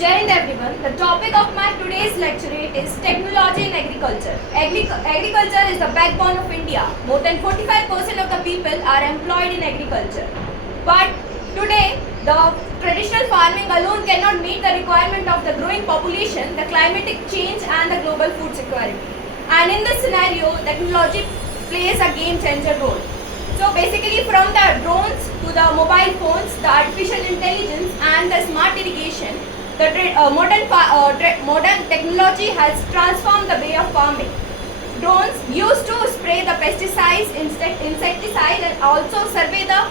Jai Hind everyone. The topic of my today's lecturate is technology in agriculture. Agriculture is the backbone of India. More than 45% of the people are employed in agriculture. But today, the traditional farming alone cannot meet the requirement of the growing population, the climatic change and the global food security. And in this scenario, technology plays a game changer role. So basically from the drones to the mobile phones, the artificial intelligence and the smart irrigation, the modern technology has transformed the way of farming. Drones used to spray the pesticides, insecticides and also survey the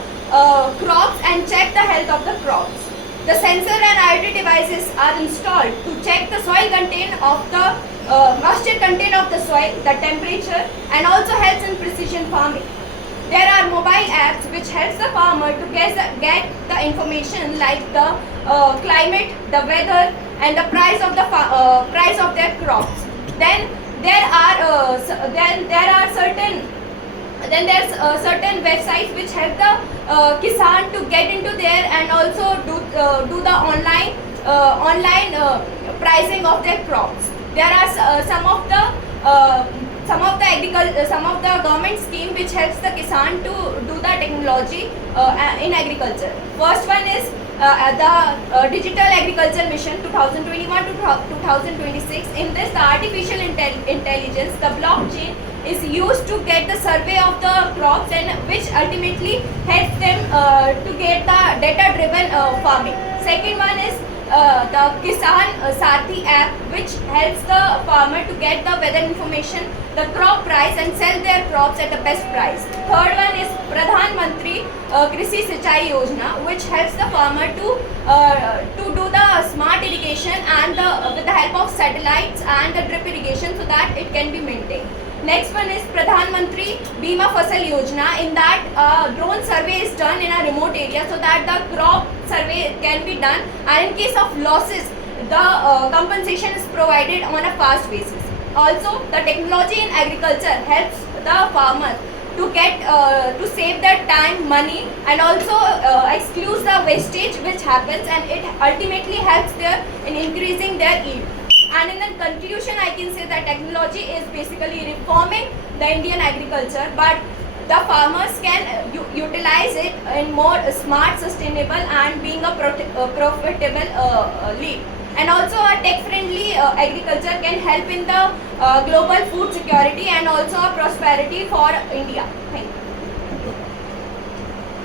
crops and check the health of the crops. The sensor and IoT devices are installed to check the soil content of the moisture content of the soil, the temperature and also helps in precision farming. There are mobile apps which helps the farmer to get the information like the climate, the weather, and the price of their crops. Then there are certain websites which help the kisan to get into there and also do the online pricing of their crops. There are some of the government scheme which helps the kisan to do the technology in agriculture. First one is the Digital Agriculture Mission 2021 to 2026. In this, the artificial intelligence, the blockchain, is used to get the survey of the crops and which ultimately helps them to get the data-driven farming. Second one is the Kisan Sathi app, which helps the farmer to get the weather information, the crop price and sell their crops at the best price. Third one is Pradhan Mantri Krishi Sinchai Yojana, which helps the farmer to do the smart irrigation and with the help of satellites and the drip irrigation so that it can be maintained. Next one is Pradhan Mantri Bima Fasal Yojana. In that, drone survey is done in a remote area so that the crop survey can be done, and in case of losses, the compensation is provided on a fast basis. Also, the technology in agriculture helps the farmer to get to save their time, money, and also excludes the wastage which happens, and it ultimately helps in increasing their yield. And in the conclusion, I can say that technology is basically reforming the Indian agriculture, but the farmers can utilize it in more smart, sustainable, and being a profitable lead. And also, a tech-friendly agriculture can help in the global food security and also a prosperity for India. Thank you.